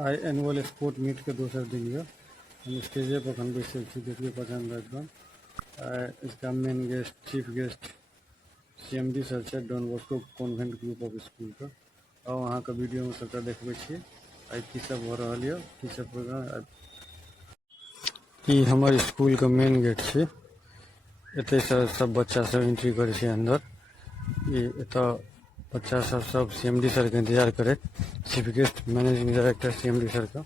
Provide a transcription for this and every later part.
आई annual sport meet के दोसर दिन यऽ हम स्टेजे पर अखन बैसल छी। देखिए पसंद एकदम इसका main guest chief guest CMD sir छै Don Bosco convent group of school के। और अहाँ के वीडियो में सबटा देखबै छी आई की सब हो रहल यऽ, की सब प्रोग्राम। ई हमर स्कूल के मेन गेट छै। एतय से सब बच्चा सब एंट्री करे छै अंदर। ये एतऽ बच्चा सब CMD सर के इंतजार करे। Chief guest managing director CMD sir का।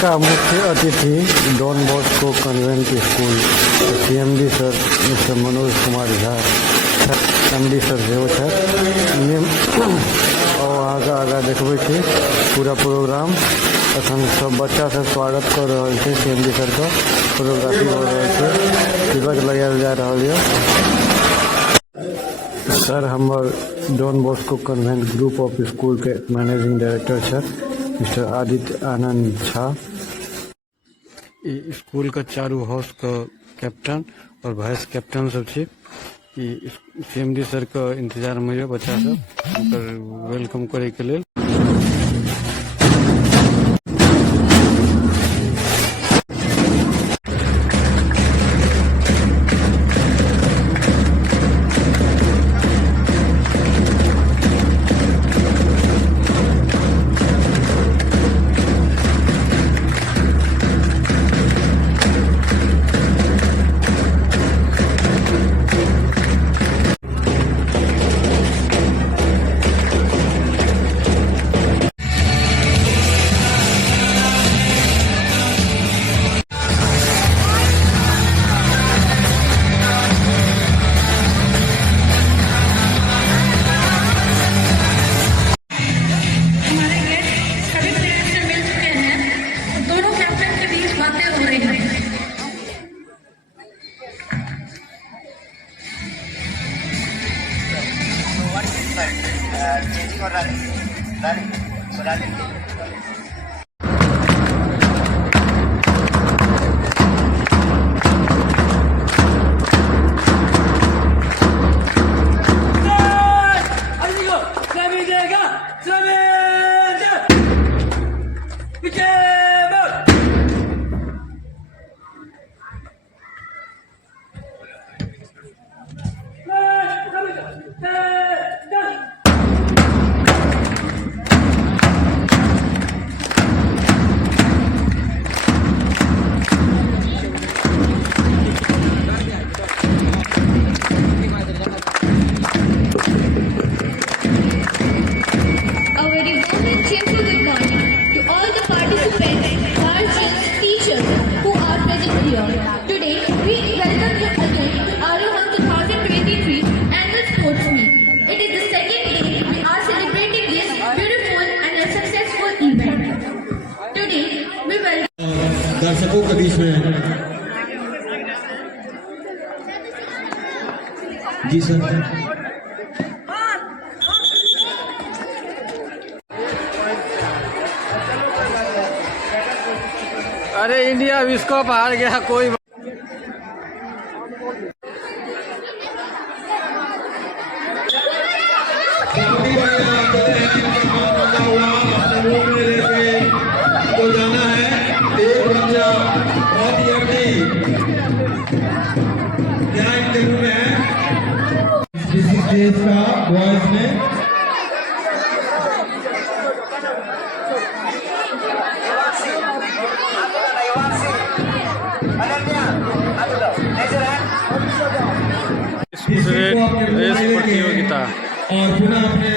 का मुख्य अतिथि Don Bosco convent school CMD sir mister Manoj Kumar Jha MD sir सेहो छथि। और आगे आगे देखबै छी पूरा प्रोग्राम। अखन सब बच्चा सब स्वागत कर रहल छै CMD सर का। फोटोग्राफी हो रहल छै, तिलक लगायल जा रहल यऽ। सर हमर Don Bosco convent group of school के मैनेजिंग डायरेक्टर छथि मिस्टर आदित्य आनंद झा। ई स्कूल का चारू हाउस का कैप्टन और वाइस कैप्टन सब छै। ई CMD सर का इंतजार में यऽ बच्चा सब वेलकम करे के लेल। changing or running? Running. So running. दर्शकों के बीच में जी सर अरे इंडिया विश्व कप हार गया कोई तो जाना है एक बच्चा बहुत ही अभी क्या इंटरव्यू में है स्टेज का वॉइस में रेस प्रतियोगिता और पुनः अपने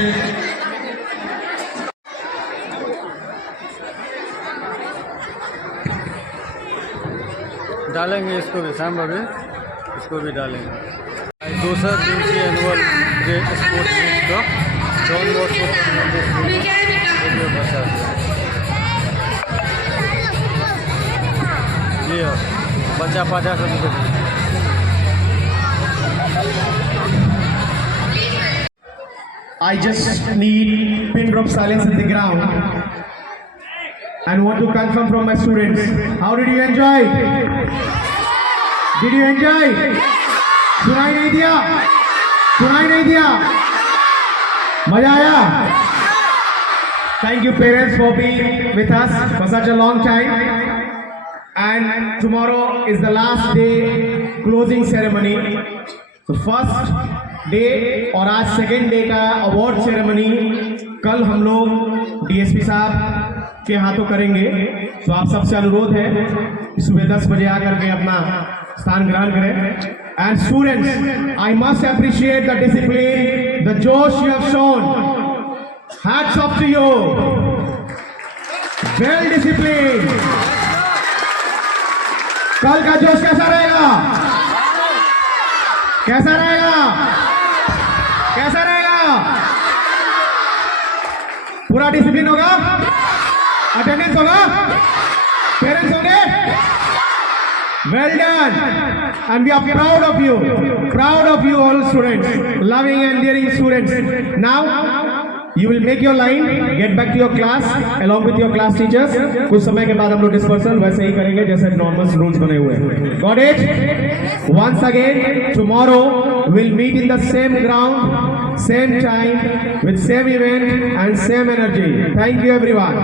डालेंगे इसको भी शाम भाभी, इसको भी डालेंगे। दूसरा दिवसीय एनुअल डे स्पोर्ट मीट का डॉन बॉस्को जी हाँ बच्चा पाचा सब I just need pin drop silence in the ground and want to confirm from my students. How did you enjoy? Did you enjoy? सुनाई नहीं दिया? सुनाई नहीं दिया? मजा आया? Thank you, parents, for being with us for such a long time. And tomorrow is the last day closing ceremony. So first day और आज सेकेंड डे का अवार्ड सेरेमनी कल हम लोग डीएसपी साहब के हाथों करेंगे. तो आप सबसे अनुरोध है कि सुबह 10 बजे आकर के अपना स्थान ग्रहण करें. And students, I must appreciate the discipline, the जोश you have shown. Hats off to you. Well disciplined. कल का जोश कैसा रहेगा? कैसा रहेगा? कैसा रहेगा? पूरा डिसिप्लिन होगा? अटेंडेंस होगा? पेरेंट्स होंगे? Well done. And we are proud of you. Proud of you all students. Loving and dearing students. Now, you will make your line, get back to your class along with your class teachers. कुछ समय के बाद हम लोग dispersal वैसे ही करेंगे जैसे normal rules बने हुए हैं. Got it? Once again, tomorrow we'll meet in the same ground, same time, with same event and same energy. Thank you everyone.